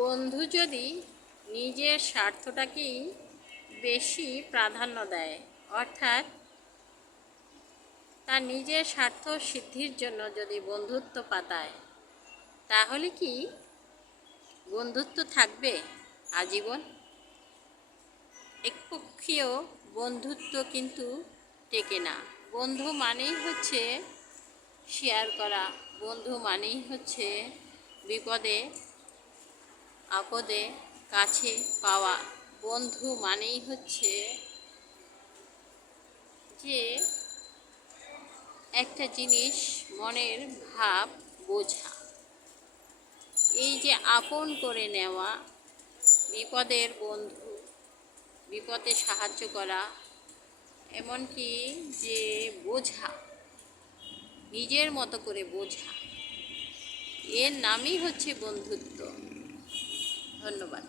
বন্ধু যদি নিজের স্বার্থটাকেই বেশি প্রাধান্য দেয়, অর্থাৎ তার নিজের স্বার্থ সিদ্ধির জন্য যদি বন্ধুত্ব পাতায়, তাহলে কি বন্ধুত্ব থাকবে আজীবন? একপক্ষীয় বন্ধুত্ব কিন্তু টেকে না। বন্ধু মানেই হচ্ছে শেয়ার করা, বন্ধু মানেই হচ্ছে বিপদে আপদে কাছে পাওয়া। বন্ধু মানেই হচ্ছে যে একটা জিনিস মনের ভাব বোঝা। এই যে আপন করে নেওয়া, বিপদের বন্ধু, বিপদে সাহায্য করা, এমনকি যে বোঝা, নিজের মতো করে বোঝা, এর নামই হচ্ছে বন্ধুত্ব। ধন্যবাদ।